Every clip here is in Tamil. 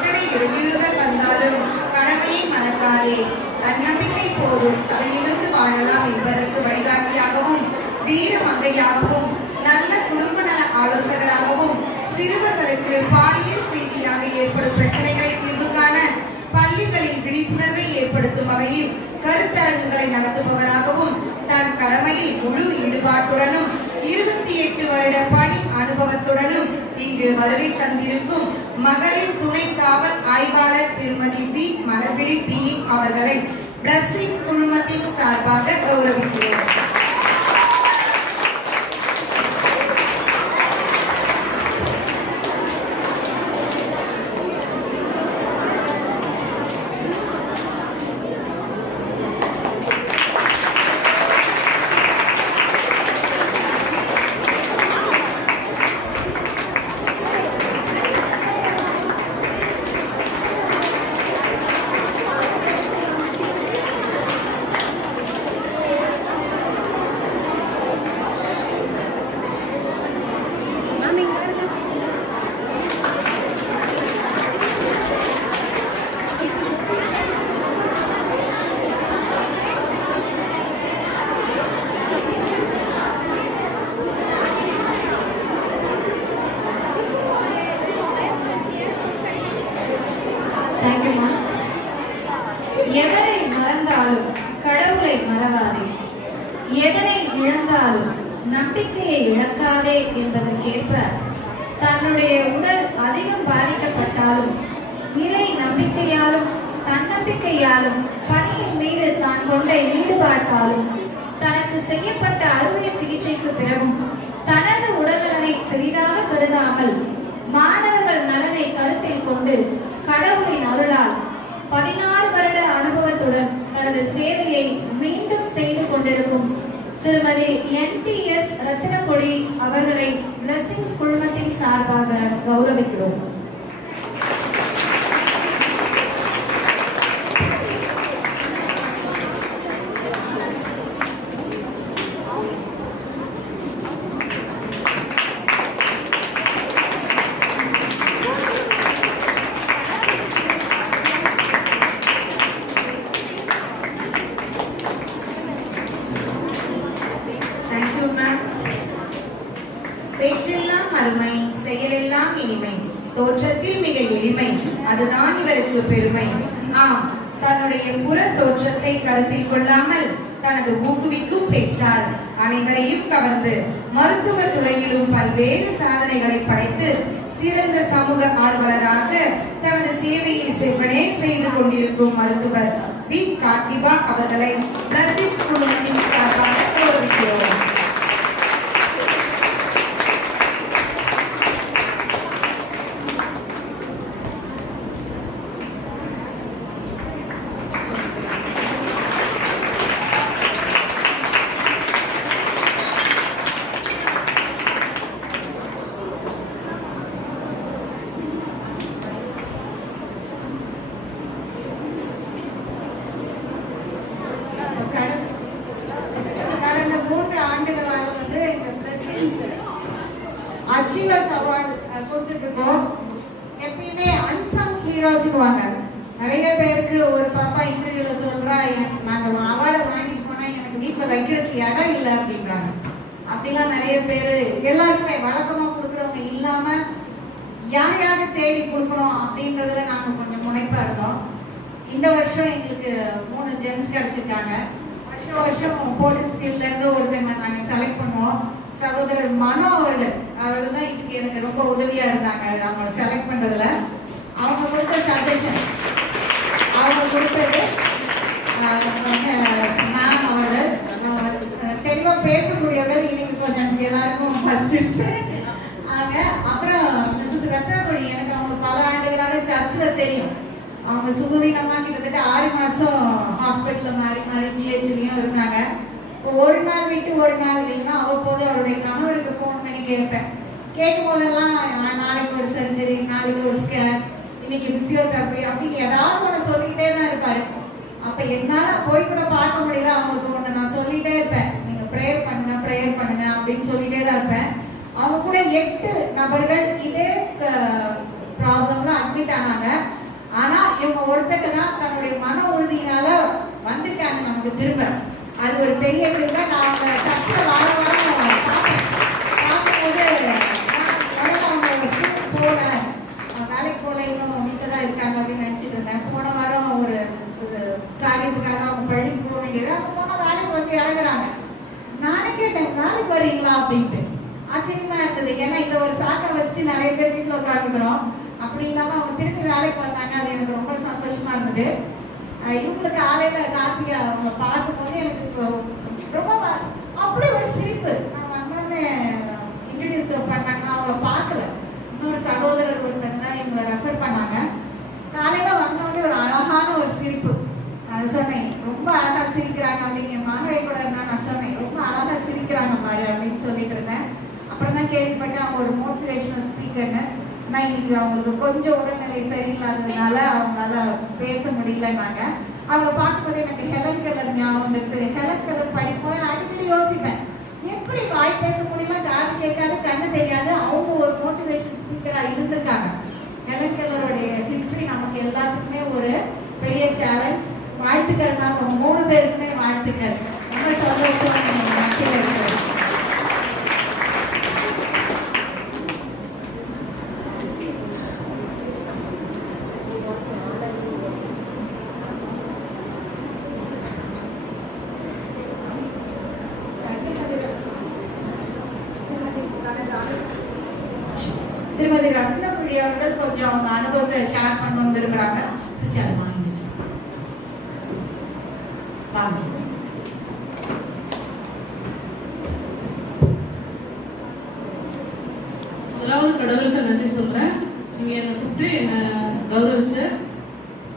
எத்தனை இடையூறுகள் வந்தாலும் கடமையை மறக்காதே. தன்னம்பிக்கை போதும், தலை நிமிர்ந்து வாழலாம் என்பதற்கு வழிகாட்டியாகவும், வீர மங்கையாகவும், நல்ல குடும்ப நல ஆலோசகராகவும், சிறுவர்களுக்கு பாலியல் ரீதியாக ஏற்படும் பிரச்சனைகளை தீர்வு காண பள்ளிகளில் விழிப்புணர்வை ஏற்படுத்தும் வகையில் கருத்தரங்குகளை நடத்துபவராகவும், தன் கடமையில் முழு ஈடுபாட்டுடனும் 28 வருட பணி அனுபவத்துடனும் இங்கு வருகை தந்திருக்கும் மகளிர் துணை காவல் ஆய்வாளர் திருமதி பி மலர்விழி பி அவர்களை பிளஸிங் குழுமத்தின் சார்பாக கௌரவிக்கிறோம். எவரை மறந்தாலும் கடவுளை மறவாதே, எதனை இழந்தாலும் நம்பிக்கையை இழக்காதே என்பதற்கேற்ப தன்னுடைய உடல் அதிகம் பாதிக்கப்பட்டாலும் இறை நம்பிக்கையாலும் தன்னம்பிக்கையாலும் பணியின் மீது தான் கொண்ட ஈடுபாட்டாலும் தனக்கு செய்யப்பட்ட அறுவை சிகிச்சைக்கு பிறகும் தனது உடல்நலனை பெரிதாக கருதாமல் மாணவர்கள் நலனை கருத்தில் கொண்டு கடவுளின் அருளால் 16 வருட அனுபவத்துடன் தனது சேவையை மீண்டும் செய்து கொண்டிருக்கும் திருமதி NTS ரத்தினக்கொடி அவர்களை பிளஸிங்ஸ் குழுமத்தின் சார்பாக கௌரவிக்கிறோம். பேச்செல்லாம் அருமை, செயலெல்லாம் இனிமை, தோற்றத்தில் மிக எளிமை, அதுதான் இவருக்கு பெருமை. ஆம், தன்னுடைய புற தோற்றத்தை கருத்தில் கொள்ளாமல் தனது ஊக்குவிக்கும் பேச்சால் அனைவரையும் கவர்ந்து மருத்துவ துறையிலும் பல்வேறு சாதனைகளை படைத்து சிறந்த சமூக ஆர்வலராக தனது சேவையை செவ்வனே செய்து கொண்டிருக்கும் மருத்துவர் பி கார்த்திபா அவர்களை பிளஸிங்ஸ் குழுமத்தின் சார்பாக கௌரவிக்கிறோம். கடந்த 3 ஆண்டுகளாக வந்து இந்த பிளஸிங்ஸ் அச்சீவர்ஸ் அவார்டு கொடுத்துட்டு இருக்கோம். எப்பயுமே அன்சங் ஹீரோஸ்னுவாங்க. நிறைய பேருக்கு ஒரு பாப்பா இன்டர்வியூல சொல்றா, நாங்க அவார்டை வாங்கிட்டு போனா எனக்கு வீட்டில் வைக்கிறதுக்கு இடம் இல்லை அப்படின்றாங்க. அப்படிலாம் நிறைய பேர் எல்லாருக்குமே வழக்கமா கொடுக்குறவங்க இல்லாம யாரையாவது தேடி கொடுக்கணும் அப்படின்றதுல நாங்க கொஞ்சம் முனைப்பா இருக்கோம். இந்த வருஷம் எங்களுக்கு 3 ஜெம்ஸ் கிடைச்சிருக்காங்க. வருஷம் போலீஸ் ஃபீல்ட்ல இருந்து ஒருத்தங்க நாங்கள் செலக்ட் பண்ணுவோம். சகோதரர் மனோ அவர்கள் தான் இதுக்கு எனக்கு ரொம்ப உதவியா இருந்தாங்க. அவங்களை செலக்ட் பண்றதுல அவங்க கொடுத்த சஜஷன், அவங்க கொடுத்தது மேம் அவர்கள் தெளிவா பேசக்கூடியவர்கள். இன்னைக்கு கொஞ்சம் எல்லாருக்கும் பசிச்சு ஆக. அப்புறம் மிஸ்ஸஸ் ரத்னக்கொடி, எனக்கு அவங்க பல ஆண்டுகளாக சர்ச்சில் தெரியும். அவங்க சுகவீனமா கிட்டத்தட்ட 6 மாசம் ஹாஸ்பிட்டல்ல மாறி மாறி ஜிஹெச்லயும் இருந்தாங்க. ஒரு நாள் விட்டு ஒரு நாள் இல்லைன்னா அவ்வப்போது அவருடைய கணவருக்கு ஃபோன் பண்ணி கேட்பேன். கேட்கும் போதெல்லாம் நாளைக்கு ஒரு சர்ஜரி, நாளைக்கு ஒரு ஸ்கேன், இன்னைக்கு பிசியோதெரப்பி அப்படின்னு ஏதாவது ஒன்று சொல்லிக்கிட்டே தான் இருப்பாரு. அப்ப என்னால போய் கூட பார்க்க முடியல. அவங்களுக்கு ஒன்று நான் சொல்லிட்டே இருப்பேன், நீங்க ப்ரேயர் அப்படின்னு சொல்லிட்டே தான் இருப்பேன். அவங்க கூட 8 நபர்கள் இதே ப்ராப்ளம்ல அட்மிட் ஆனாங்க. ஆனா இவங்க ஒருத்தங்க தான் தன்னுடைய மன உறுதியினால வந்துட்டாங்க நமக்கு திரும்ப. அது ஒரு பெரிய திரும்ப. நான் அவங்க சர்ச்சில் வாரம் பார்த்தேன். பார்க்கும்போது அவங்க ஸ்கூல் போகல, வேலைக்கு போகல, இன்னும் வீட்டில் தான் இருக்காங்க அப்படின்னு நினச்சிட்டு இருந்தேன். போன வாரம் ஒரு காரியத்துக்காக அவங்க பள்ளிக்கு போக வேண்டியது, அவங்க போன வேலைக்கு வந்து இறங்குறாங்க. நானே கேட்டேன், வேலைக்கு வரீங்களா அப்படின்ட்டு. ஆச்சரியமா இருந்தது. ஏன்னா இந்த ஒரு சாக்கை வச்சுட்டு நிறைய பேர் வீட்டில் உட்காந்துக்கிறோம். அப்படி இல்லாமல் அவங்க திரும்பி வேலைக்கு வந்தாங்க. அது எனக்கு ரொம்ப சந்தோஷமா இருந்தது. இவங்களுக்கு காலையில கார்த்திகை அவங்க பார்க்கும்போது எனக்கு ரொம்ப அப்படி ஒரு சிரிப்பு. நான் வந்தோடனே இன்ட்ரடியூஸ் பண்ணாங்கன்னா அவங்கள பார்க்கல. இன்னொரு சகோதரர் ஒருத்தர் தான் இவங்க ரெஃபர் பண்ணாங்க. காலையில வந்தோடனே ஒரு அழகான ஒரு சிரிப்பு. அது சொன்னேன், ரொம்ப அழகா சிரிக்கிறாங்க அப்படின்னு. என் மகளை கூட இருந்தா நான் சொன்னேன், ரொம்ப அழகா சிரிக்கிறாங்க பாரு அப்படின்னு சொல்லிட்டு இருந்தேன். அப்புறம் தான் கேள்விப்பட்டேன் அவங்க ஒரு மோட்டிவேஷனல் ஸ்பீக்கர்னு. ஆனால் இன்னைக்கு அவங்களுக்கு கொஞ்சம் உடல்நிலை சரியில்லாததுனால அவங்களால பேச முடியலன்னாங்க. அவங்க பார்க்கும்போது எனக்கு ஹெலன் கெல்லர் ஞாபகம் வந்துருச்சு. ஹெலன் கெல்லர் படிக்கும்போது அடிக்கடி யோசிப்பேன், எப்படி வாய் பேச முடியல, காது கேட்காது, கண்ணு தெரியாது, அவங்க ஒரு மோட்டிவேஷன் ஸ்பீக்கரா இருந்திருக்காங்க. ஹெலன் கெல்லருடைய ஹிஸ்டரி நமக்கு எல்லாத்துக்குமே ஒரு பெரிய சேலஞ்ச். வாழ்த்துக்கள் தான், நம்ம 3 பேருக்குமே வாழ்த்துக்கள். ரொம்ப சந்தோஷம். திருமதி ரத்னகுடி அவர்கள் கொஞ்சம் அவங்க அனுபவத்தை ஷேர் பண்ண வந்திருக்கிறாங்க. சிஸ்டர் வாங்கிச்சு வாங்க. முதலாவது கடவுளுக்கு நன்றி சொல்றேன். நீங்க என்னை கூப்பிட்டு என்னை கௌரவிச்ச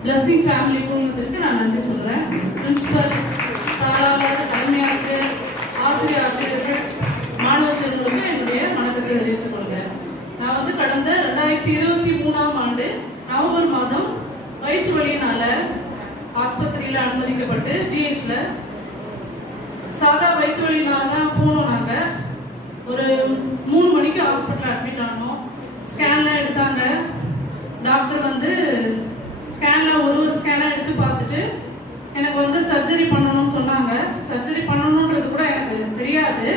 பிளஸிங் ஃபேமிலி குடும்பத்திற்கு நான் நன்றி சொல்றேன். பிரின்சிபல், தாளாளர், தலைமை ஆசிரியர், ஆசிரியர்கள், மாணவ செல்வங்களுக்கு என்னுடைய வணக்கத்தை தெரிவித்துக் கொள்கிறேன். நான் வந்து கடந்த 2023ஆம் ஆண்டு நவம்பர் மாதம் வயிற்று வலியினால ஆஸ்பத்திரியில அனுமதிக்கப்பட்டு ஜிஹெச்ல சாதா வயிற்று வலியினால தான் போனோம். நாங்க ஒரு 3 மணிக்கு ஹாஸ்பிட்டல் அட்மிட் ஆனோம். ஸ்கேன்லாம் எடுத்தாங்க. டாக்டர் வந்து ஸ்கேன்ல ஒரு ஸ்கேனை எடுத்து பார்த்துட்டு எனக்கு வந்து சர்ஜரி பண்ணணும்னு சொன்னாங்க. சர்ஜரி பண்ணணுன்றது கூட எனக்கு தெரியாது.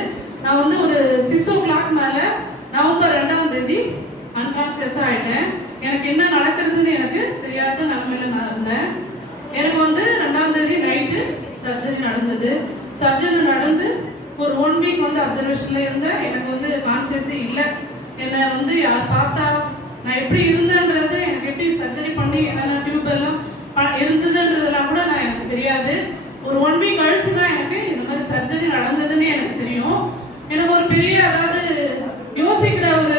நான் வந்து ஒரு 6 o'clock மேல நவம்பர் 2ஆம் தேதி அன்கான்சியஸ் ஆயிட்டேன். எனக்கு என்ன நடக்கிறதுன்னு எனக்கு தெரியாத நிலைமையில நான் இருந்தேன். எனக்கு வந்து 2ஆம் தேதி நைட்டு சர்ஜரி நடந்தது. சர்ஜரி நடந்து ஒரு 1 வீக் வந்து அப்சர்வேஷன்ல இருந்தேன். எனக்கு வந்து கான்சியஸே இல்லை. என்னை வந்து யார் பார்த்தா நான் எப்படி இருந்தேன்றது, எனக்கு எப்படி சர்ஜரி பண்ணி என்னென்ன டியூப் எல்லாம் இருந்ததுன்றதெல்லாம் கூட நான் எனக்கு தெரியாது. ஒரு 1 வீக் கழிச்சு தான் எனக்கு இந்த மாதிரி சர்ஜரி நடந்ததுன்னு எனக்கு தெரியும். எனக்கு ஒரு பெரிய, அதாவது யோசிக்கிற ஒரு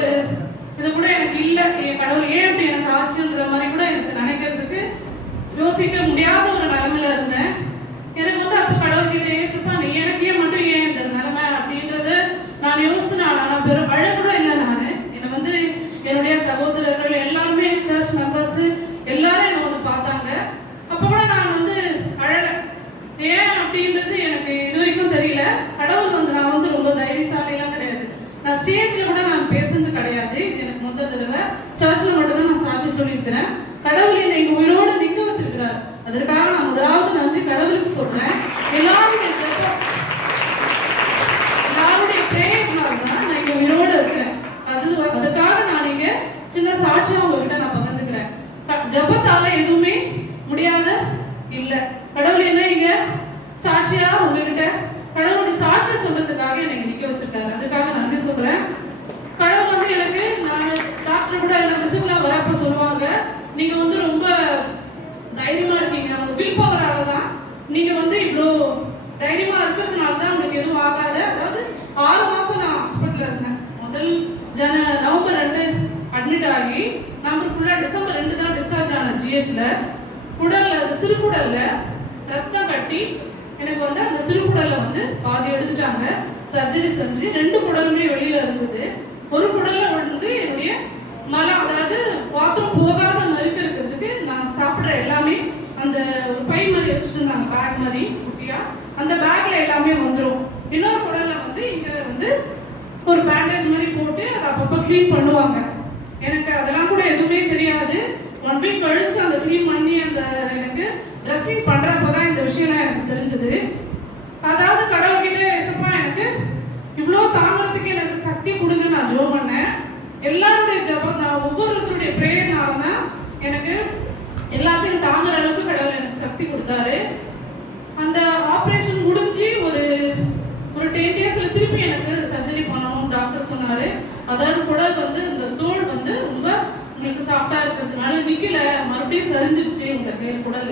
இது கூட எனக்கு இல்லை. என் கடவுள் ஏன் அப்படி எனக்கு ஆச்சுன்ற மாதிரி கூட எனக்கு நினைக்கிறதுக்கு யோசிக்க முடியாத ஒரு நிலைமையில இருந்தேன். எனக்கு வந்து அப்போ கடவுள்கிட்ட ஏசுப்பா, நீ எனக்கு ஏன் மட்டும் ஏன் இந்த நிலைமை அப்படின்றது நான் யோசிச்சு நான் பெரும் அழ கூட இல்லை. நான் என்னை வந்து என்னுடைய சகோதரர்கள் எல்லாருமே, சர்ச் மெம்பர்ஸ் எல்லாரும் என்னை வந்து பார்த்தாங்க. அப்போ கூட நான் வந்து அழலை. ஏன் அப்படின்றது எனக்கு இது வரைக்கும் தெரியல. கடவுள் வந்து நான் வந்து ரொம்ப தைரியசாலியெல்லாம் கிடையாது. நான் ஸ்டேஜ்ல கூட நான் பேசுறது கிடையாது. எனக்கு முதல் தடவை சர்ச்ல மட்டும் தான் நான் சாட்சி சொல்லியிருக்கிறேன். கடவுள் என்னை இங்க உயிரோடு நிக்க வச்சிருக்கிறார். அதற்காக நான் முதலாவது நன்றி கடவுளுக்கு சொல்றேன். எல்லாருடைய பிரேயர்னால தான் நான் இங்க உயிரோடு இருக்கிறேன். அதுக்காக நான் இங்க சின்ன சாட்சியா உங்ககிட்ட நான் பகிர்ந்துக்கிறேன். ஜபத்தால எதுவுமே முடியாத இல்ல. கடவுள் என்ன இங்க சாட்சியா உங்ககிட்ட கடவுளுடைய சாட்சி சொல்றதுக்காக எனக்கு நிக்க வச்சிருக்காரு. அதுக்காக நன்றி சொல்றேன். கடவுள் வந்து எனக்கு, நான் டாக்டர் கூட எல்லாம் விசிட்லாம் வரப்ப சொல்லுவாங்க, நீங்க வந்து ரொம்ப தைரியமா இருக்கீங்க, உங்க வில் பவரால தான் நீங்க வந்து இவ்வளோ தைரியமா இருக்கிறதுனால தான் உங்களுக்கு எதுவும் ஆகாது. அதாவது 6 மாசம் நான் ஹாஸ்பிட்டல்ல இருந்தேன். முதல் நவம்பர் 2 அட்மிட் ஆகி நம்பர் ஃபுல்லா டிசம்பர் 2 தான் டிஸ்சார்ஜ் ஆன ஜிஹெச்ல. குடல்ல, சிறுகுடல்ல ரத்தம் கட்டி எனக்கு வந்து அந்த சிறுகுடல்ல வந்து பாதி எடுத்துட்டாங்க. சர்ஜரி செஞ்சு 2 குடலுமே வெளியில இருந்தது. ஒரு குடல்ல வந்து என்னுடைய மலம், அதாவது பாத்ரூம் போகாத மறுக்க இருக்கிறதுக்கு நான் சாப்பிட்ற எல்லாமே அந்த பை மாதிரி வச்சுட்டு இருந்தாங்க, பேக் மாதிரி குட்டியா, அந்த பேக்ல எல்லாமே வந்துடும். இன்னொரு குடல்ல வந்து இங்க வந்து ஒரு பேண்டேஜ் மாதிரி போட்டு அதை அப்பப்போ கிளீன் பண்ணுவாங்க. எனக்கு அதெல்லாம் கூட எதுவுமே தெரியாது. அங்கேயும் கழிச்சு அந்த க்ளீன் பண்ணி அந்த எனக்கு ட்ரெஸ்ஸிங் பண்றப்பதான் இந்த விஷயம்லாம் எனக்கு தெரிஞ்சது. அதாவது கடவுள்கிட்ட ஏசப்பா எனக்கு இவ்வளோ தாங்கிறதுக்கு எனக்கு சக்தி கொடுங்க நான் ஜெபம் பண்ணேன். எல்லாருடைய ஜெபம் தான், ஒவ்வொருத்தருடைய பிரேயர்னால தான் எனக்கு எல்லாத்தையும் தாங்குற அளவுக்கு கடவுள் எனக்கு சக்தி கொடுத்தாரு. அந்த ஆப்ரேஷன் முடிஞ்சு ஒரு 10 டேஸ்ல திருப்பி எனக்கு சர்ஜரி பண்ணணும் டாக்டர் சொன்னாரு. அதாவது குடல் வந்து இந்த தோல் வந்து ரொம்ப உங்களுக்கு சாஃப்டா இருக்கிறதுனால நிக்கல, மறுபடியும் சரிஞ்சிருச்சு உங்களுக்கு குடல்,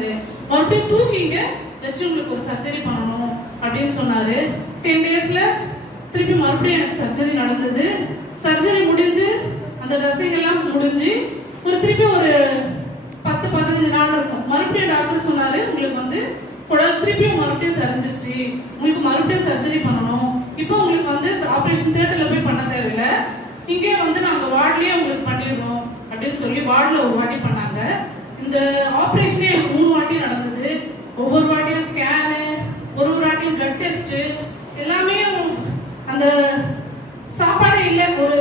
மறுபடியும் தூக்கிங்க வச்சு உங்களுக்கு ஒரு சர்ஜரி பண்ணணும் அப்படின்னு சொன்னாரு. 10 டேஸ்ல திருப்பி மறுபடியும் எனக்கு சர்ஜரி நடந்தது. சர்ஜரி முடிந்து அந்த ட்ரெஸ்ஸிங் எல்லாம் முடிஞ்சு திருப்பி ஒரு 10-15 நாள் இருக்கும். மறுபடியும் டாக்டர் சொன்னாரு உங்களுக்கு வந்து குடல் திருப்பியும் மறுபடியும் சரிஞ்சிருச்சு, உங்களுக்கு மறுபடியும் சர்ஜரி பண்ணணும். இப்போ உங்களுக்கு வந்து ஆபரேஷன் தியேட்டர்ல போய் பண்ண தேவையில்லை, இங்கே வந்து நாங்க வார்ட்லயே உங்களுக்கு பண்ணிடுறோம் அப்படின்னு சொல்லி வார்ட்ல ஒரு வாட்டி பண்ணாங்க. இந்த ஆபரேஷனே எனக்கு 3 வாட்டி நடந்தது. ஒவ்வொரு வாட்டியும் ஸ்கேனு, ஒரு வாட்டியும் பிளட் டெஸ்ட், எல்லாமே அந்த சாப்பாடே இல்லை, ஒரு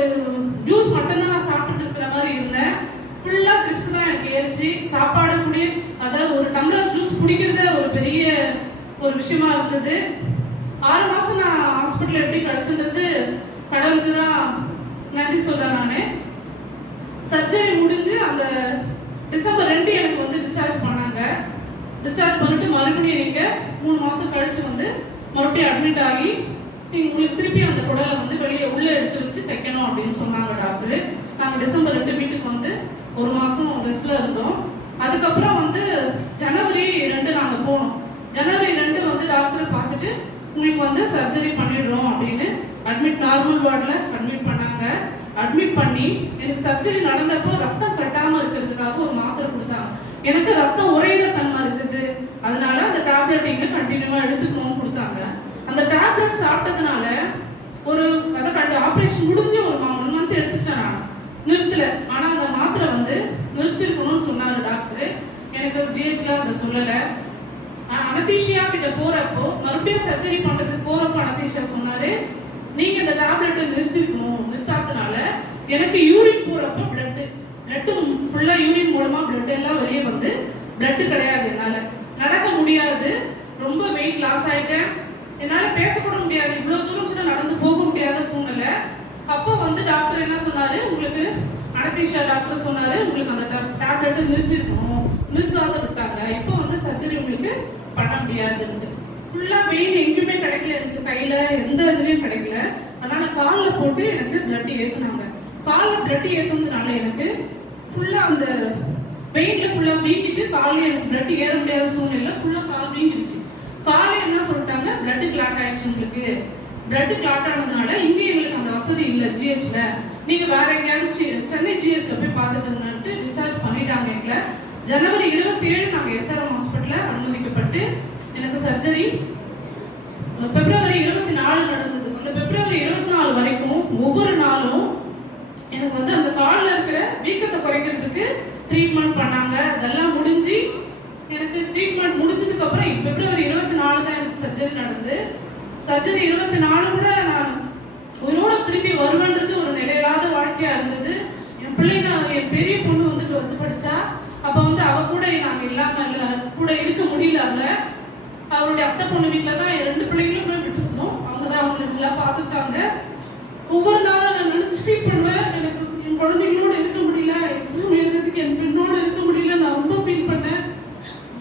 ஜூஸ் மட்டும்தான் நான் சாப்பிட்டுட்டு இருக்கிற மாதிரி இருந்தேன். ஃபுல்லா ட்ரிப்ஸ் தான் எனக்கு ஏறிச்சு. சாப்பாடு கூட, அதாவது ஒரு டம்ளர் ஜூஸ் குடிக்கிறதே ஒரு பெரிய ஒரு விஷயமா இருந்தது. 6 மாசம் நான் ஹாஸ்பிட்டல் எப்படி கிடைச்சுன்றது கடவுளுக்கு தான் நன்றி சொல்றேன். நானு சர்ஜரி முடிஞ்சு அந்த டிசம்பர் 2 எனக்கு வந்து டிஸ்சார்ஜ் பண்ணாங்க. டிஸ்சார்ஜ் பண்ணிட்டு மறுபடியும் நீங்க 3 மாசம் கழிச்சு வந்து மறுபடியும் அட்மிட் ஆகி உங்களுக்கு திருப்பி அந்த குடலை வந்து வெளியே உள்ள எடுத்து வச்சு தைக்கணும் அப்படின்னு சொன்னாங்க டாக்டர். நாங்கள் டிசம்பர் 2 வீட்டுக்கு வந்து 1 மாசம் ரெஸ்ட்ல இருந்தோம். அதுக்கப்புறம் வந்து ஜனவரி 2 நாங்கள் போனோம். ஜனவரி 2 வந்து டாக்டர் பார்த்துட்டு உங்களுக்கு வந்து சர்ஜரி பண்ணிடுறோம் அப்படின்னு நார்மல் வார்டில் அட்மிட் பண்ணாங்க. அட்மிட் பண்ணி எனக்கு சர்ஜரி நடந்தப்போ ரத்தம் கட்டாம இருக்கிறதுக்காக ஒரு மாத்திரை கொடுத்தாங்க. எனக்கு ரத்தம் உறையிற தன்மை இருக்குது, அதனால அந்த டேப்லெட் இங்க கண்டினியூவா எடுத்துக்கணும்னு கொடுத்தாங்க. அந்த டேப்லெட் சாப்பிட்டதுனால அந்த ஆபரேஷன் முடிஞ்சு ஒரு 1 மந்த் எடுத்துட்டேன். நான் நிறுத்தல, ஆனா அந்த மாத்திரை வந்து நிறுத்திருக்கணும்னு சொன்னாரு டாக்டர். எனக்கு ஜிஹெச்ல அதை சொல்லல. அனதீஷியா கிட்ட போறப்போ மறுபடியும் சர்ஜரி பண்றதுக்கு போறப்போ அனதீஷியா சொன்னாரு நீங்க இந்த டேப்லெட்டை நிறுத்திருக்கணும், நிறுத்தாதனால எனக்கு யூரின் போறப்போ பிளட் ஃபுல்லா யூரின் மூலமா பிளட் எல்லாம் வெளியே வந்து பிளட் கிடையாது, என்னால நடக்க முடியாது, ரொம்ப வெயிட் லாஸ் ஆயிட்டேன், என்னால பேசக்கூட முடியாது, இவ்வளவு தூரம் கூட நடந்து போக முடியாத சூழ்நிலை. அப்போ வந்து டாக்டர் என்ன சொன்னாரு, உங்களுக்கு அனதீஷியா டாக்டர் சொன்னாரு உங்களுக்கு அந்த டேப்லெட்டை நிறுத்திருக்கணும், நிறுத்தாத விட்டாங்க. இப்போ வந்து சர்ஜரி உங்களுக்கு பண்ண முடியாதுன்னு. ஃபுல்லா வெயின் எங்கேயுமே கிடைக்கல, எனக்கு கையில எந்த இதுலயும் கிடைக்கல. அதனால காலில் போட்டு எனக்கு பிளட் ஏத்துனாங்க. காலில் பிளட் ஏத்துனதுனால எனக்கு ஃபுல்லா அந்த வெயின்ல ஃபுல்லா வீங்கிட்டு காலையில எனக்கு பிளட் ஏற முடியாத சூழ்நிலை, ஃபுல்லா கால் வீங்கிடுச்சு. காலை என்ன சொல்லிட்டாங்க, பிளட் கிளாட் ஆயிடுச்சு, உங்களுக்கு பிளட் கிளாட் ஆனதுனால இங்க எங்களுக்கு அந்த வசதி இல்லை ஜிஹெச்ல, நீங்க வேற எங்கேயாவது சென்னை ஜிஹெச்ல போய் பார்த்துக்கணும்னு டிஸ்சார்ஜ் பண்ணிட்டாங்க எங்களை. ஜனவரி 27 நாங்க எஸ்ஆர்எம் ஹாஸ்பிட்டல்ல அனுமதிக்கப்பட்டு எனக்கு சர்ஜரி பிப்ரவரி 24 நடந்தது. அந்த பிப்ரவரி 24 வரைக்கும் ஒவ்வொரு நாளும் எனக்கு வந்து அந்த கால்ல இருக்கிற வீக்கத்தை குறைக்கிறதுக்கு ட்ரீட்மெண்ட் பண்ணாங்க. அதெல்லாம் முடிஞ்சு எனக்கு ட்ரீட்மெண்ட் முடிஞ்சதுக்கு அப்புறம் பிப்ரவரி 24 தான் எனக்கு சர்ஜரி நடந்து. சர்ஜரி 24 கூட நான் உயிரோட திருப்பி வருவேன்றது ஒரு நிலையில்லாத வாழ்க்கையா இருந்தது. என் பிள்ளைங்க, என் பெரிய பொண்ணு வந்து 12th படிச்சா. அப்ப வந்து அவ கூட நாங்க இல்லாம கூட இருக்க முடியல. அவருடைய அத்தை பொண்ணு வீட்டுல தான் 2 பிள்ளைங்களும் போய் விட்டு இருந்தோம். அவங்கதான் அவங்களுக்கு எல்லாம் பாத்துட்டாங்க. ஒவ்வொரு நாளும் நான் நினைச்சு ஃபீல் பண்ணுவேன், எனக்கு என் குழந்தைங்களோட இருக்க முடியல, எக்ஸாம் எழுதுறதுக்கு என் பெண்ணோட இருக்க முடியல, நான் ரொம்ப ஃபீல் பண்ணேன்.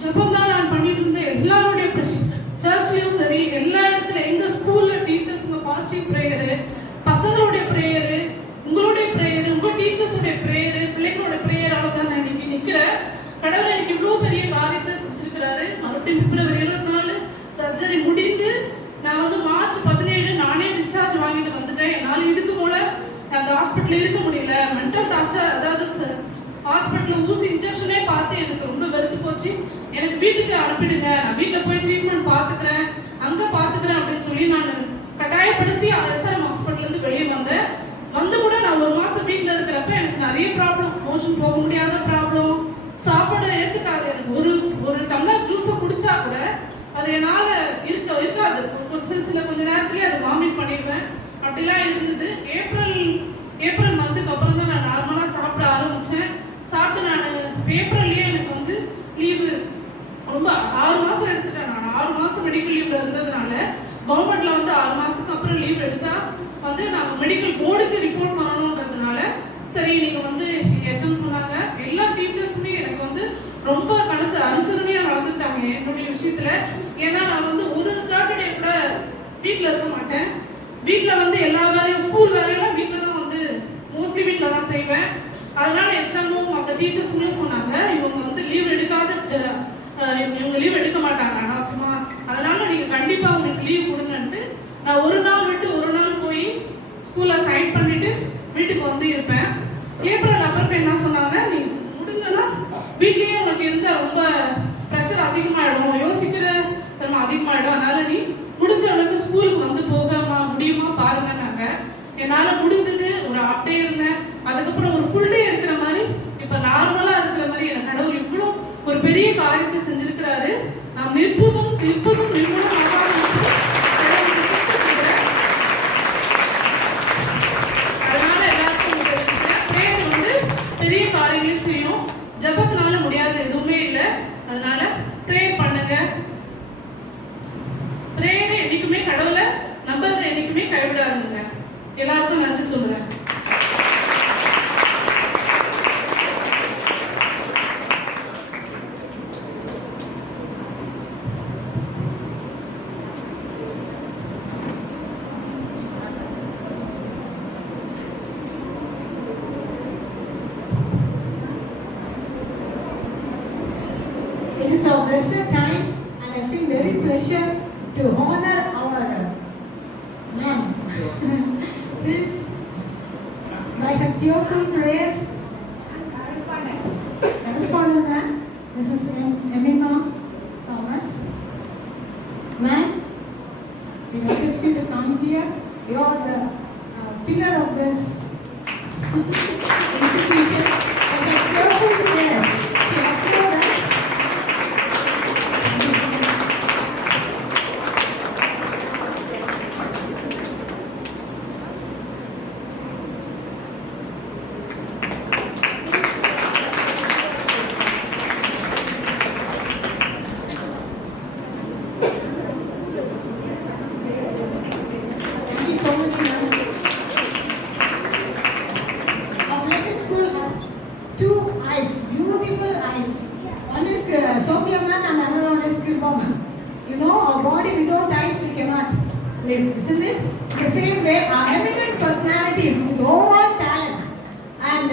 ஜபம் தான் நான் பண்ணிட்டு இருந்தேன். எல்லாருடைய சர்ச்லயும் சரி, எல்லா இடத்துல எங்க ஸ்கூல்ல டீச்சர்ஸ்ங்க பாசிட்டிவ் பிரேயரு, பசங்களுடைய பிரேயரு, உங்களுடைய பிரேயரு, உங்க டீச்சர்ஸோடைய பிரேயரு, பிள்ளைங்களோட பிரேயரால தான் நான் இன்னைக்கு நிக்கிறேன். கடவுள் எனக்கு இவ்வளவு பெரிய காரியத்தை செஞ்சிருக்கிறாரு. மறுபடியும் பிப்ரவரி 24 சர்ஜரி முடிந்து நான் வந்து மார்ச் 17 நானே டிஸ்சார்ஜ் வாங்கிட்டு வந்துட்டேன். என்னால இதுக்கு போல அந்த ஹாஸ்பிட்டல் இருக்க முடியல. மென்டல் டார்ச்சர், அதாவது ஹாஸ்பிட்டல் ஊசி இன்ஜெக்ஷனே பார்த்து எனக்கு ரொம்ப வெறுத்து போச்சு. எனக்கு வீட்டுக்கு அனுப்பிடுங்க, நான் வீட்டுல போய் ட்ரீட்மெண்ட் பாத்துக்கிறேன், அங்க பாத்துக்கிறேன் அப்படின்னு சொல்லி நான் கட்டாயப்படுத்தி எஸ்ஆர்எம் ஹாஸ்பிட்டல்ல இருந்து வெளியே வந்தேன். வந்து கூட நான் 1 மாசம் வீட்டுல இருக்கிறப்ப எனக்கு நிறைய ப்ராப்ளம், மோஷன் போக முடியாத ப்ராப்ளம், சாப்பாடு ஏத்துக்காது. எனக்கு ஒரு டம்ளர் ஜூஸை குடிச்சா கூட அது என்னால இருக்காது. கொஞ்ச நேரத்திலேயே அதை வாமிட் பண்ணிடுவேன். அப்படிலாம் இருந்தது. ஏப்ரல் மந்த்துக்கு அப்புறம் தான் நான் நார்மலா சாப்பிட ஆரம்பிச்சேன். சாப்பிட்டு நான் ஏப்ரல்லே எனக்கு வந்து லீவு ரொம்ப 6 மாசம் எடுத்துட்டேன். நான் 6 மாசம் மெடிக்கல் லீவ்ல இருந்ததுனால கவர்மெண்ட்ல வந்து 6 மாசத்துக்கு அப்புறம் லீவ் எடுத்தா வந்து நான் மெடிக்கல் போர்டுக்கு ரிப்போர்ட் பண்ணணும்ன்றதுனால சரி நீங்க வந்து ஹெச்எம் சொன்னாங்க. எல்லா டீச்சர்ஸுமே எனக்கு வந்து ரொம்ப அனுசரணையா நடந்துட்டாங்க என்னுடைய விஷயத்துல. ஏன்னா நான் வந்து ஒரு சாட்டர்டே கூட வீட்டுல இருக்க மாட்டேன். வீட்டுல வந்து எல்லா வேலையும் ஸ்கூல் வேலையெல்லாம் வீட்டுல தான் வந்து மோஸ்ட்லி வீட்டுல தான் செய்வேன். அதனால ஹெச்எம்மும் மற்ற டீச்சர்ஸுமே சொன்னாங்க இவங்க வந்து லீவ் எடுக்க மாட்டாங்க அனாவசியமா, அதனால நீங்க கண்டிப்பா உங்களுக்கு லீவ் கொடுங்கன்ட்டு நான் ஒரு நாள் விட்டு ஒரு நாள் போய் ஸ்கூல்ல சைன் பண்ணிட்டு வீட்டுக்கு வந்து இருப்பேன். ஏப்ரல் அப்புறம் என்ன சொன்னாங்க, நீ முடிஞ்சனா வீட்லயே உனக்கு இருந்தா ரொம்ப ப்ரெஷர் அதிகமாயிடும், யோசிக்கிற தன்மை அதிகமாயிடும், அதனால நீ முடிஞ்ச அளவுக்கு ஸ்கூலுக்கு வந்து போகாம முடியுமா பாருங்கன்னாங்க. என்னால முடிஞ்சது ஒரு ஹாஃப் டே இருந்தேன். அதுக்கப்புறம் ஒரு ஃபுல் டே இருக்கிற மாதிரி இப்ப நார்மலா இருக்கிற மாதிரி எனக்கு கடவுள் இவ்வளோ ஒரு பெரிய காரியத்தை செஞ்சிருக்கிறாரு. நாம் நிற்பதும் நிர்மூலம் அதனால எல்லாருக்கும் பிரேயர் வந்து பெரிய காரியங்களையும் செய்யும். ஜபத்தினால முடியாது எதுவுமே இல்லை. அதனால பிரேயர் பண்ணுங்க. பிரேயரை என்னைக்குமே கடவுளை நம்புறதை என்னைக்குமே கைவிடாதுங்க. எல்லாருக்கும் நன்றி சொல்றேன். It is a blessed time and I feel very pleasure to honor our ma'am. Since by her cheerful prayers, correspondent ma'am, Mrs. Emma Thomas. Ma'am, we request you to come here. You are the pillar of this institution. And her cheerful prayers, she assured us. Thank you so much, ma'am. Our blessed school has 2 eyes, beautiful eyes. One is Sophia ma'am and another one is Kirpa ma'am. You know, our body without eyes we cannot live, isn't it? The same way, our eminent personalities with overall talents and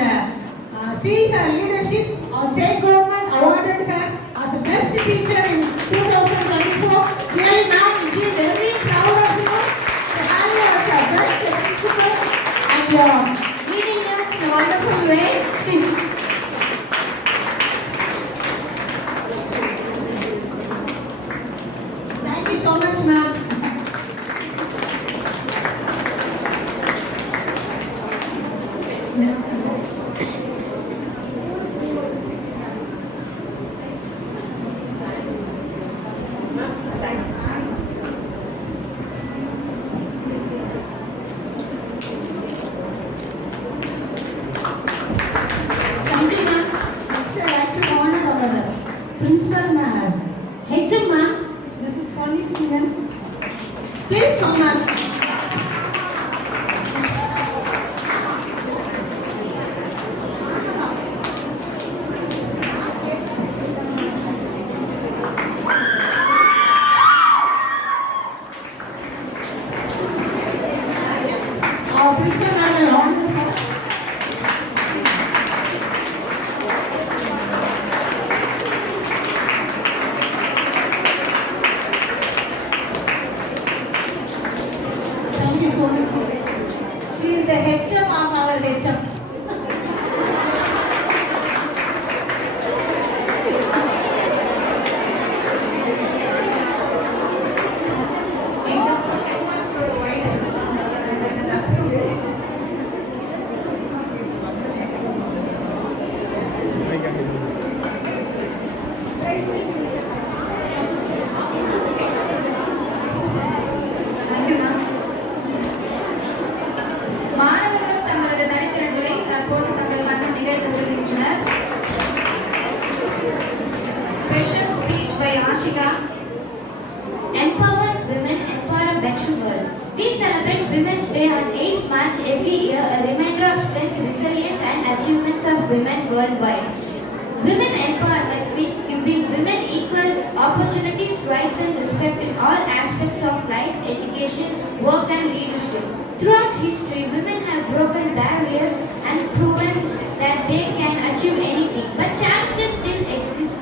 seeing her leadership, our state government awarded her as a best teacher in 2024. Really, ma'am, we feel very proud of you to have you as our best principal and you're leading us in a wonderful way. Thank you so much, ma'am. Thank you, ma'am. Next, I'd like to honor our principal, ma'am. HM, ma'am, Mrs. Polly Stephen. Please come, ma'am. Our principal, ma'am, will honor her. Thank you so much for that. She is the HM of our HM. எங்க ஸ்கூல் ஹெட்மாஸ்டரோட ஒய்ஃப். Thank you, ma'am. மாணவர்கள் தங்களது தனித்திறன்களை தற்போது தங்கள் கண்ணில் நிகழ்த்தி வருகின்றனர். Ashika. Empowered women, empower a better world. We celebrate Women's Day on 8th March every year, a reminder of strength, resilience and achievements of women worldwide. Women empowerment means giving women equal opportunities, rights and respect in all aspects of life, education, work and leadership. Throughout history, women have broken barriers and proven that they can achieve anything. But challenges still exist.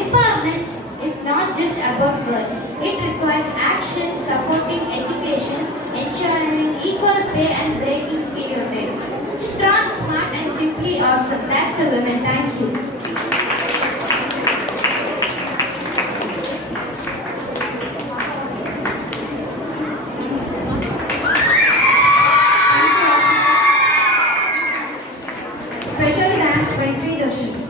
Empowerment is not just about words. It requires action, supporting education, ensuring equal pay and breaking stereotypes. Strong, smart and simply awesome. That's a woman. Thank you. Special dance by Sri Darshini.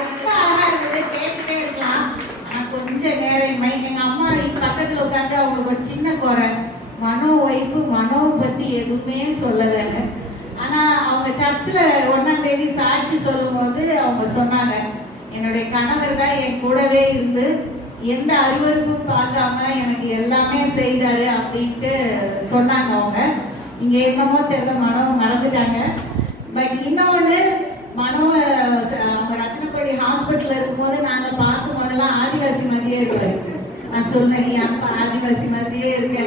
ரொம்ப அழகா இருக்குது, கேட்டுட்டே இருக்கலாம். ஆனா கொஞ்ச நேரம் எங்க அம்மா பக்கத்துல உட்காந்து அவங்களுக்கு ஒரு சின்ன குறை, மனோ ஒய்ஃபு மனோவை பத்தி எதுவுமே சொல்லலைன்னு. ஆனா அவங்க சர்ச்சில் 1ஆம் தேதி சாட்சி சொல்லும் போது அவங்க சொன்னாங்க, என்னுடைய கணவர் தான் என் கூடவே இருந்து எந்த அருவருப்பும் பார்க்காம எனக்கு எல்லாமே செய்தாரு அப்படின்ட்டு சொன்னாங்க. அவங்க இங்க என்னமோ தெரியல, மனோவை மறந்துட்டாங்க. பட் இன்னொன்று, மனோவை அவங்க ரத்னக்கோடி ஹாஸ்பிட்டலில் இருக்கும்போது நாங்கள் பார்க்கும் போதெல்லாம் ஆதிவாசி மாதிரியே இருக்காரு. நான் சொன்னேன், நீ அப்பா ஆதிவாசி மாதிரியே இருக்க,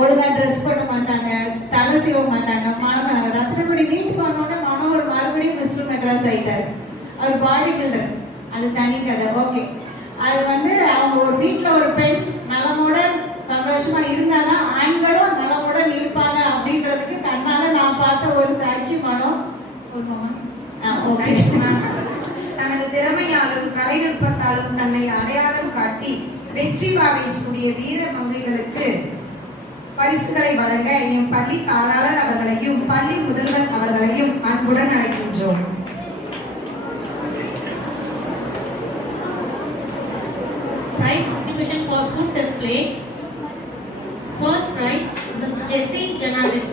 ஒழுங்கா ட்ரெஸ் பண்ண மாட்டாங்க, தலை சீவ மாட்டாங்க. ரத்னக்கோடி வீட்டுக்கு வந்தோடனே மனோ ஒரு மறுபடியும் மிஸ்டர் மெட்ராஸ் ஆயிட்டாரு. அவர் பாடி பில்டர், அது தனி கதை. ஓகே, அது வந்து அவங்க ஒரு வீட்டில் ஒரு பெண் நலமோட சந்தோஷமா இருந்தாதான் ஆண்களும் நலமுடன் இருப்பாங்க அப்படின்றதுக்கு கண்ணால நான் பார்த்த ஒரு சாட்சி மனோ. ஓகே, தனது திறமையாலும் கலைநுட்பத்தாலும் தன்னை அடையாளம் காட்டி வெற்றி வாகை சூடிய வீர மங்கைகளுக்கு பரிசுகளை வழங்க என் பள்ளி தாளாளர் அவர்களையும் பள்ளி முதல்வர் அவர்களையும் அன்புடன் அழைக்கின்றோம். Prize distribution for food display. First prize, Ms. Jessie Janardhan.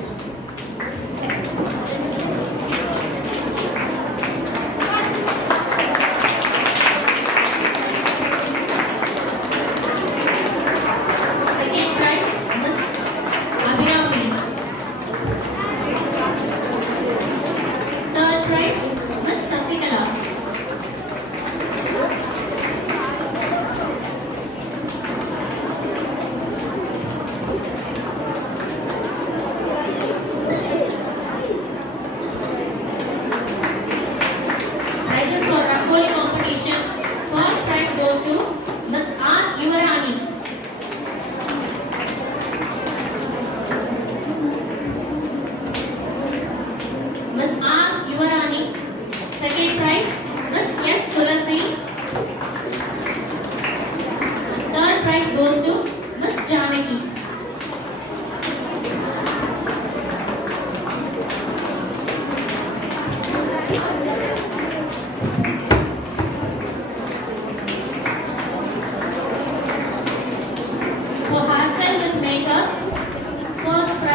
Second prize, Ms. Abhirami. Third prize, Ms. Sasikala.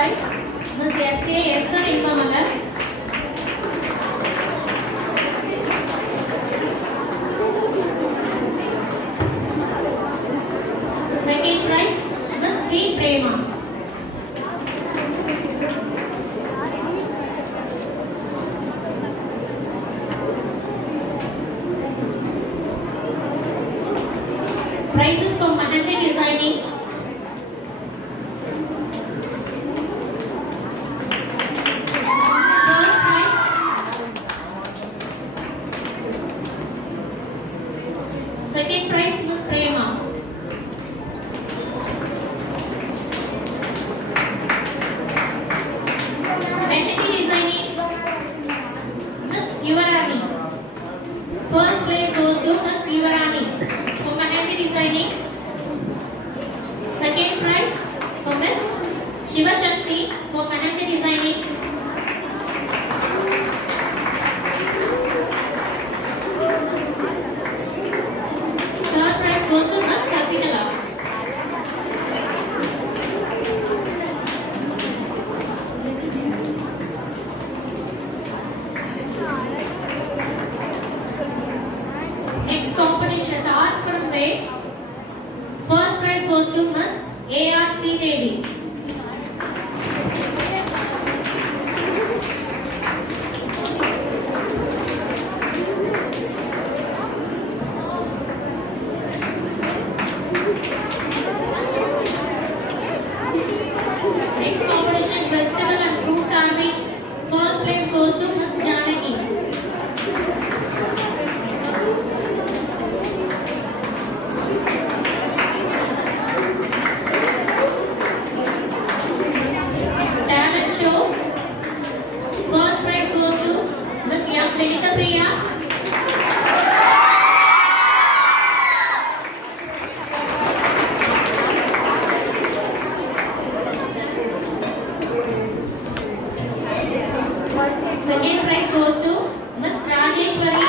prize, Ms. S.A. Esther Ilpamalar. Second prize, Ms. B. Prema. Prizes for Mahandi Designing. First prize, second prize, Ms. Prema. Mahandi Designing, Ms. Yuvarani. First place goes to Ms. Yuvarani for Mahandi Designing. Second prize for Ms. Shiva Shakti for Mahandi Designing. Third prize goes to Ms. Sasikala. Next competition is art from waste. First prize goes to Ms. A.R. Sridevi. Next competition is vegetable and fruit carving. First place goes to Ms. Janaki. Talent show. First prize goes to Ms. M. Lenika Priya. Second prize goes to Ms. Rajeshwari.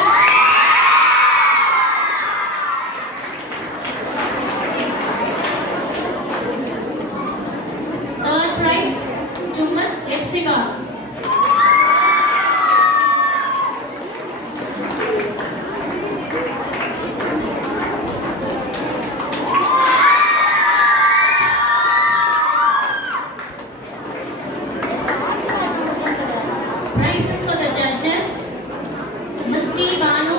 Third prize to Ms. Epsiba. Prizes for the judges, Ms. T. Banu.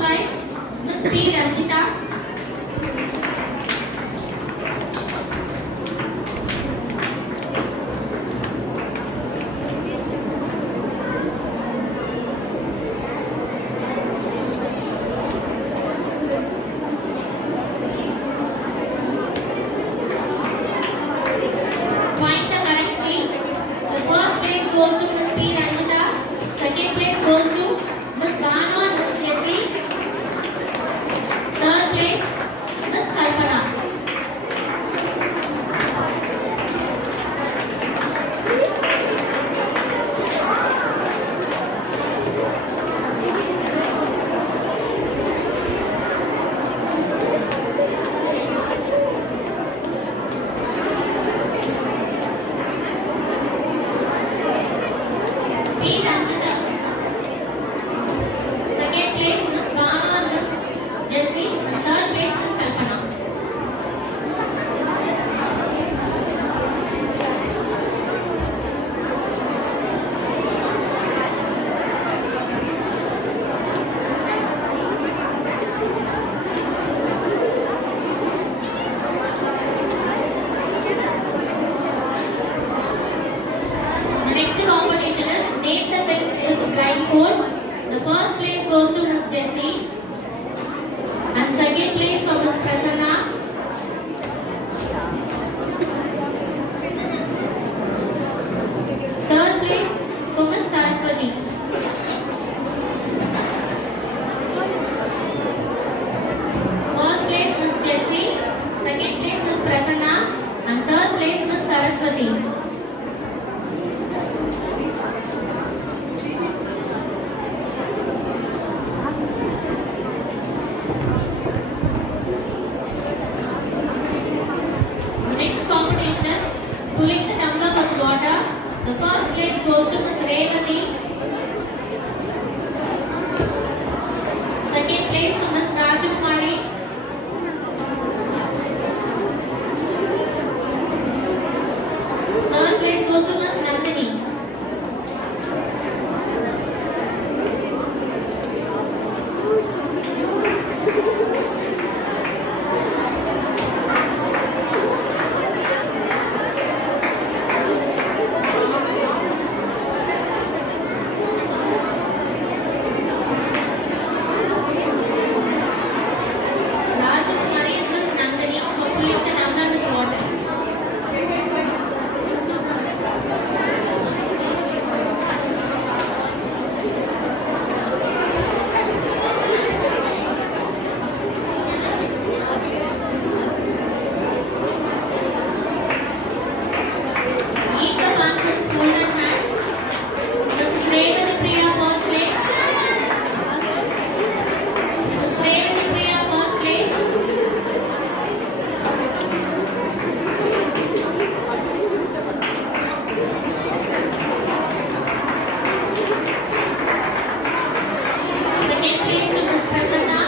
prize, Miss P. Ranjita. Find the correct team. The first place goes to Miss P. Ranjita. Second place goes to Miss Banu and Miss Jessie. Third place, Miss Kalpana. P. Ranjita. Second place, Miss Banu and Miss Jessie. And third place, Miss Kalpana. The next competition is Name the Things is blindfold. The first place goes to Miss Jessie. And second place for Miss Prasanna. Third place for Miss Saraswati. First place Miss Jessie. Second place Miss Prasanna. And third place Miss Saraswati. Next competition is pulling the tumbler with water. The first place goes to Miss Revati. Second place to Miss Rajakumari. Third place goes to Miss Nandini. Rajakumari and Miss Nandini for pulling the tumbler with water. Eat the bun with folded hands. Miss Revati Priya first place. Miss Revati Priya first place. Second place to Miss Prasanna.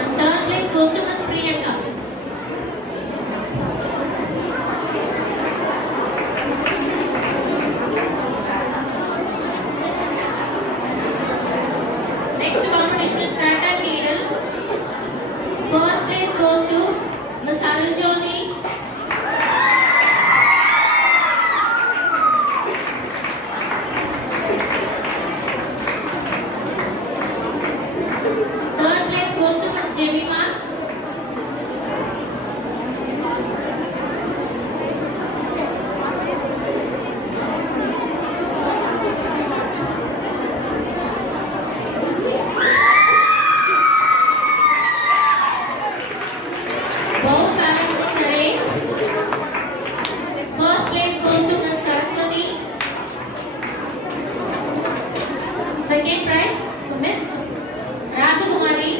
And third place goes to Miss Priyanka. Next competition is thread and needle. First place goes to Miss Aruljyoti. Third place goes to Miss Jemima. Both balanced in the race. First place goes to Miss Saraswati. Second prize for Miss Rajakumari.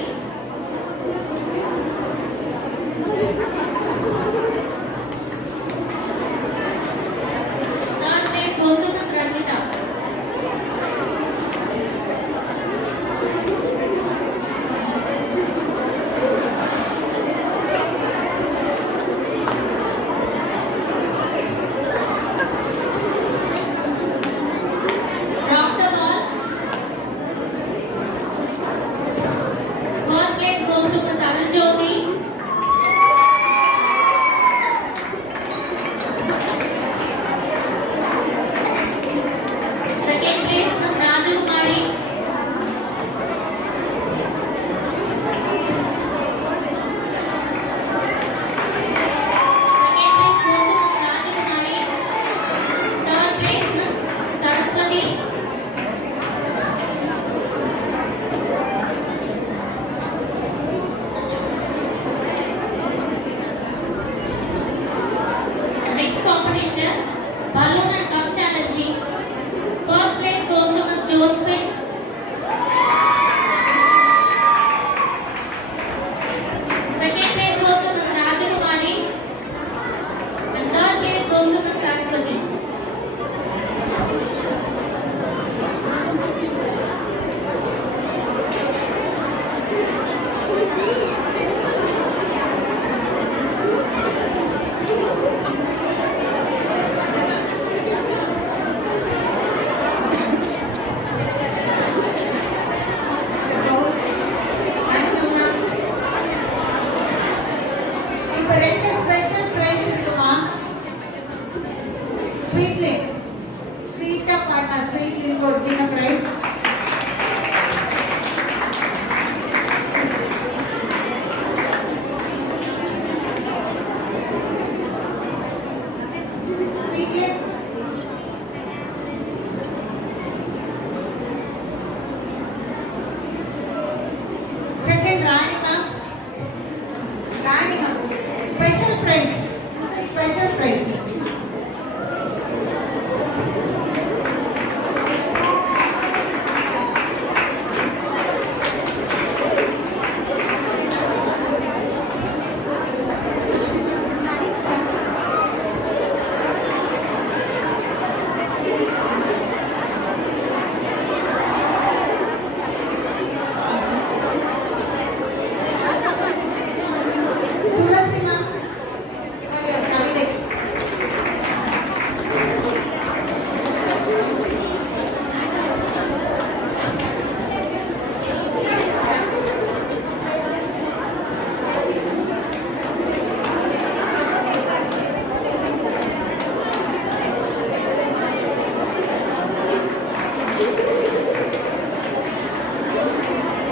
First place goes to Ms. Anuljyoti. Second place Ms. Rajakumari. Second place goes to Ms. Rajakumari. Third place Ms. Saraswati. Next competition is balloon and cup challenging. First place goes to Ms. Josephine. Second place goes to Ms. Rajakumari. And third place goes to Ms. Saraswati. இப்ப ரெண்டு ஸ்பெஷல் பிரைஸ் இருக்குமா? ஸ்வீட்ல ஸ்வீட்டா பாட்டா ஸ்வீட்ல ஒரு சின்ன பிரைஸ். ஸ்வீட்ல செகண்ட் ராணிமா. ராணிமா ஸ்பெஷல் பிரைஸ். Special prize. துளசிமா ஒரு கவிதை.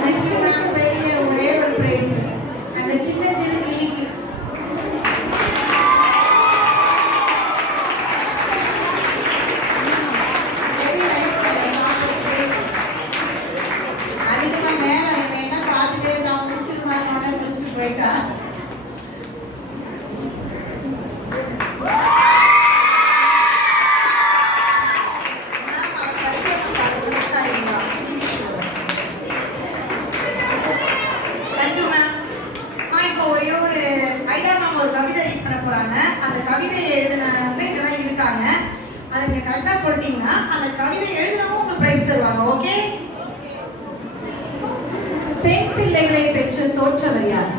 ஐஸ்கிரீம் பெரிய ஒரே ஒரு பிரைஸ். அந்த சின்ன சின்ன கிளிக்கு அதுக்கு நான் நேரம் என்னை என்ன பார்த்துட்டே நான் முடிச்சிருந்தாங்க முடிச்சுட்டு போயிட்டா. Thank you ma'am. இப்போ ஒரே ஒரு ஐடியா மேம் ஒரு கவிதை ரீட் பண்ண போறாங்க. அந்த கவிதையை எழுதினவங்க இங்கதான் இருக்காங்க. அதை நீங்க கரெக்டா சொல்லிட்டீங்கன்னா அந்த கவிதை எழுதினவங்க உங்களுக்கு பிரைஸ் தருவாங்க. ஓகே? பெண் பிள்ளைகளை பெற்று தோற்றவர் யார்?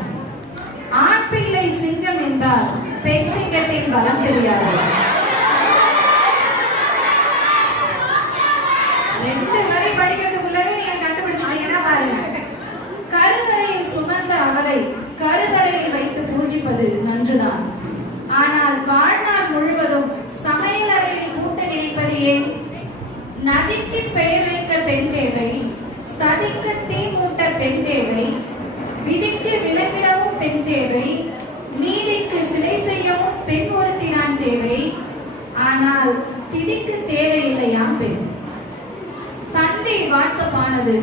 ஆண் பிள்ளை சிங்கம் என்பார், பெண் சிங்கத்தின் பலம் தெரியாது. ரெண்டு வரி படிக்கிறதுக்குள்ளவே நீங்க கண்டுபிடிச்சீங்கன்னா பாருங்க. கருவறையில் சுமந்த அவளை கருவறையில் வைத்து பூஜிப்பது நன்றுதான். ஆனால் வாழ்நாள் முழுவதும் சமையல் அறையில் பூட்ட நினைப்பது ஏன்? நதிக்கு பெயர் வைக்க பெண் தேவை, சதிக்கு தீ மூட்ட பெண் தேவை, விதிக்கு விலங்கிடவும் பெண் தேவை, நீதிக்கு சிலை செய்யவும் பெண் ஒருத்திதான் தேவை. ஆனால் திதிக்கு தேவையில்லையாம் பெண். தந்தி வாட்ஸ்அப் ஆனது,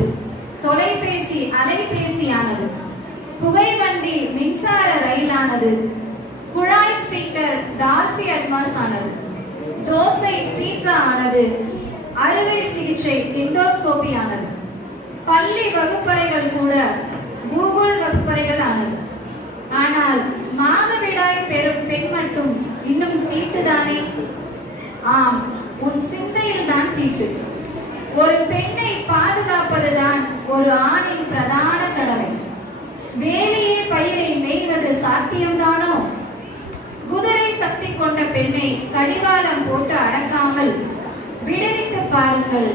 தொலைபேசி அலைபேசி ஆனது, புகைவண்டி மின்சார ரயிலானது, குழாய் ஸ்பீக்கர் டால்பி அட்மாஸ் ஆனது, தோசை பீட்சா ஆனது, அறுவை சிகிச்சை எண்டோஸ்கோபி ஆனது, பள்ளி வகுப்பறைகள் கூட கூகுள் வகுப்பறைகள் ஆனது. ஆனால் மாதவிடாய் பெறும் பெண் மட்டும் இன்னும் தீட்டுதானே? ஆம், உன் சிந்தையில் தான் தீட்டு. ஒரு பெண்ணை பாதுகாப்பதுதான் ஒரு ஆணின் பிரதான கடமை. வேலையே பயிரை மேய்வது சாத்தியம்தானோ? குதிரை சக்தி கொண்ட பெண்ணை கடிவாளம் போட்டு அடக்காமல் விடுவித்து பாருங்கள்,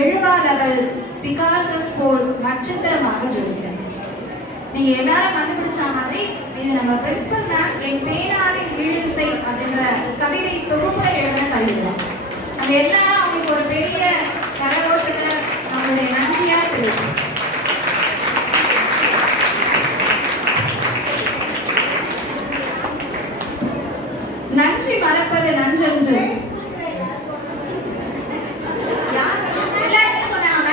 எழுவாள் அவள் பிகாசஸ் போல் நட்சத்திரமாக ஜொலிக்கிறார். நீங்க எல்லாரும் கண்டுபிடிச்ச மாதிரி இது நம்ம பிரின்சிபல் மேம் என் பேனாவின் வீழ்சை அப்படின்ற கவிதை தொகுப்புல எழுதின கவிதை. நம்ம எல்லாரும் அவங்களுக்கு ஒரு பெரிய கரகோஷத்தை நம்மளுடைய நன்றியா தெரியும். நன்றி மறப்பது நன்றென்று எல்லாருமே சொன்னாங்க.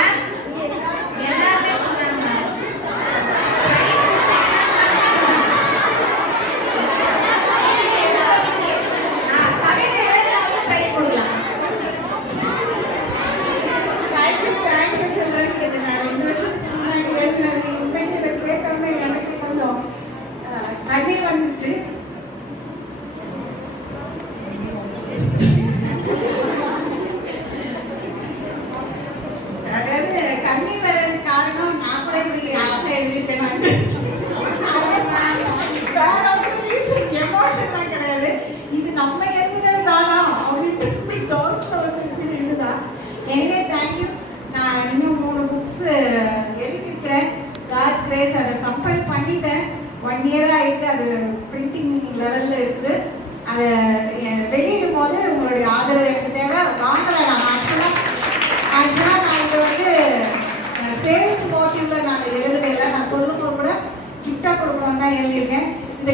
எல்லாருமே சொன்னாங்க. கவிதை எழுதுறவங்க பிரைஸ் கொடுக்கலாம். Thank you children. இது நான் 2 வருஷத்துக்கு முன்னாடி எழுதினது. உண்மைக்கு இதை கேட்காம எனக்கு கொஞ்சம் கண்ணீர் வந்துச்சு. அதாவது கண்ணீர் வர்றது காரணம் நான் கூட இப்படி யாரை எழுதியிருக்கேன். வேற ஒரு எமோஷன் கிடையாது. இது நம்ம எழுதுறது தானா அப்படின்ட்டு தோட்டத்தில் வந்து இதுதான். எனவே தேங்க்யூ. நான் இன்னும் 3 புக்ஸ் எழுதியிருக்கிறேன். காட்ஸ் கிரேஸ் அதை கம்பைல் பண்ணிட்டேன். 1 இயர் ஆயிட்டு அது பிரிண்டிங் லெவலில் இருக்குது. அதை வெளியிடும் போது உங்களுடைய ஆதரவு எனக்கு தேவை. வாங்கலை. நான் ஆக்சுவலாக நான் இதை வந்து சேல்ஸ் மோட்டிவ்ல நான் எழுதுறதில்லை. நான் சொல்லும்போது கூட கிஃப்டாக கொடுக்கணும் தான் எழுதியிருக்கேன். இந்த